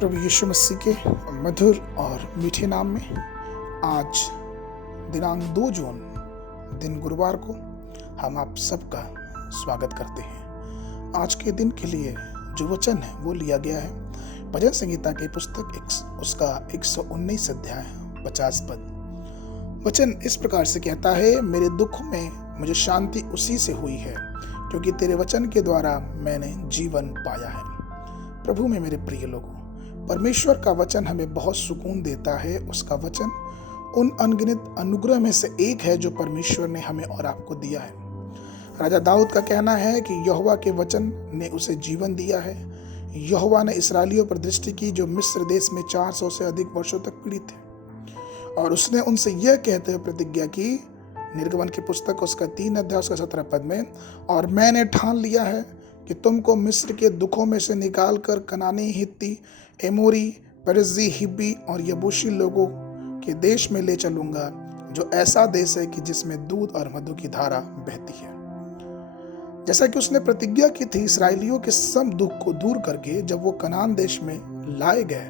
प्रभु यीशु मसीह के मधुर और मीठे नाम में आज दिनांक 2 जून दिन गुरुवार को हम आप सबका स्वागत करते हैं। आज के दिन के लिए जो वचन है वो लिया गया है भजन संहिता की पुस्तक उसका 119 अध्याय 50 पद। वचन इस प्रकार से कहता है, मेरे दुख में मुझे शांति उसी से हुई है क्योंकि तेरे वचन के द्वारा मैंने जीवन पाया है। प्रभु में मेरे प्रिय लोगों, परमेश्वर का वचन हमें बहुत सुकून देता है। उसका वचन उन अनगिनत अनुग्रह में से एक है जो परमेश्वर ने हमें और आपको दिया है। राजा दाऊद का कहना है कि यहोवा के वचन ने उसे जीवन दिया है। यहोवा ने इसराइलियों पर दृष्टि की जो मिस्र देश में 400 से अधिक वर्षों तक पीड़ित थे, और उसने उनसे यह कहते हुए प्रतिज्ञा की, निर्गमन की पुस्तक उसका 3 अध्याय उसका 17 पद में, और मैंने ठान लिया है कि तुमको मिस्र के दुखों में से निकाल कर कनानी, हित्ती, एमोरी, परिज्जी, हिब्बी और यबूसी लोगों के देश में ले चलूंगा, जो ऐसा देश है कि जिसमें दूध और मधु की धारा बहती है। जैसा कि उसने प्रतिज्ञा की थी, इसराइलियों के सब दुख को दूर करके जब वो कनान देश में लाए गए,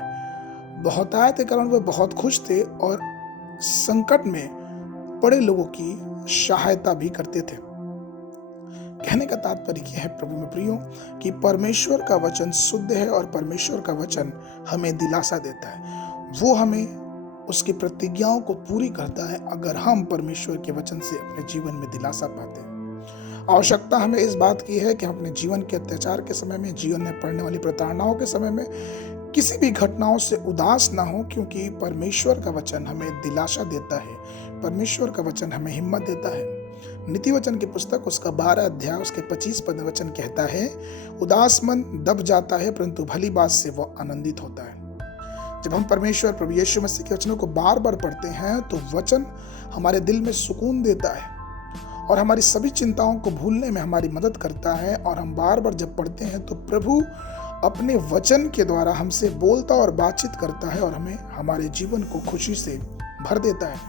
बहुतायत के कारण वे बहुत खुश थे और संकट में पड़े लोगों की सहायता भी करते थे। कहने का तात्पर्य यह है प्रभु में प्रियो कि परमेश्वर का वचन शुद्ध है और परमेश्वर का वचन हमें दिलासा देता है। वो हमें उसकी प्रतिज्ञाओं को पूरी करता है अगर हम परमेश्वर के वचन से अपने जीवन में दिलासा पाते हैं। आवश्यकता हमें इस बात की है कि हम अपने जीवन के अत्याचार के समय में, जीवन में पड़ने वाली प्रताड़नाओं के समय में किसी भी घटनाओं से उदास ना हो, क्योंकि परमेश्वर का वचन हमें दिलासा देता है। परमेश्वर का वचन हमें हिम्मत देता है। नीति वचन की पुस्तक उसका 12 अध्याय उसके 25 पद वचन कहता है, उदास मन दब जाता है परंतु भली बात से वह आनंदित होता है। जब हम परमेश्वर प्रभु यीशु मसीह के वचनों को बार बार पढ़ते हैं तो वचन हमारे दिल में सुकून देता है और हमारी सभी चिंताओं को भूलने में हमारी मदद करता है। और हम बार बार जब पढ़ते हैं तो प्रभु अपने वचन के द्वारा हमसे बोलता और बातचीत करता है और हमें हमारे जीवन को खुशी से भर देता है,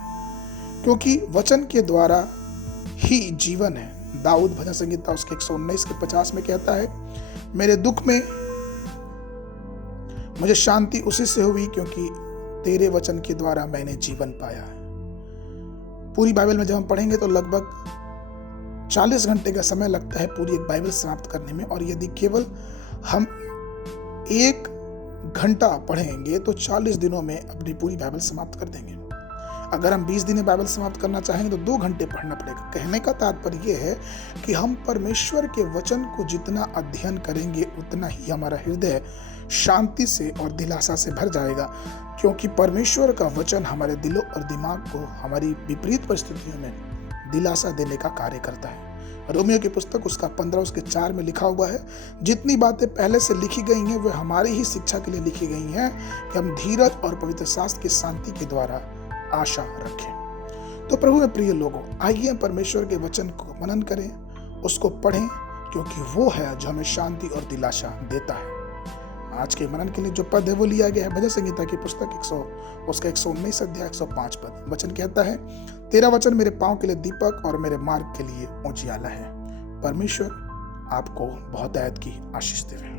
क्योंकि वचन के द्वारा ही जीवन है। दाऊद भजन संहिता उसके 119 के 50 में कहता है, मेरे दुख में मुझे शांति उसी से हुई क्योंकि तेरे वचन के द्वारा मैंने जीवन पाया है। पूरी बाइबल में जब हम पढ़ेंगे तो लगभग 40 घंटे का समय लगता है पूरी एक बाइबल समाप्त करने में, और यदि केवल हम 1 घंटा पढ़ेंगे तो 40 दिनों में अपनी पूरी बाइबल समाप्त कर देंगे। अगर हम 20 दिन में बाइबल समाप्त करना चाहेंगे तो 2 घंटे पढ़ना पड़ेगा। कहने का तात्पर्य यह है कि हम परमेश्वर के वचन को जितना अध्ययन करेंगे उतना ही हमारा हृदय शांति से और दिलासा से भर जाएगा, क्योंकि परमेश्वर का वचन हमारे दिलों और दिमाग को हमारी विपरीत परिस्थितियों में दिलासा देने का कार्य करता है। रोमियो की पुस्तक उसका 15 उसके 4 में लिखा हुआ है, जितनी बातें पहले से लिखी गई हैं वे हमारी ही शिक्षा के लिए लिखी गई हैं कि हम धीरज और पवित्र शास्त्र की शांति के द्वारा आशा रखें। तो प्रभु में प्रिय लोगों, आइए परमेश्वर के वचन को मनन करें, उसको पढ़ें, क्योंकि वो है जो हमें शांति और दिलासा देता है। आज के मनन के लिए जो पद है वो लिया गया है भजन संहिता की पुस्तक 119 अध्याय 105 पद। वचन कहता है, तेरा वचन मेरे पांव के लिए दीपक और मेरे मार्ग के लिए उजियाला है। परमेश्वर आपको बहुतायत की आशीष देवे।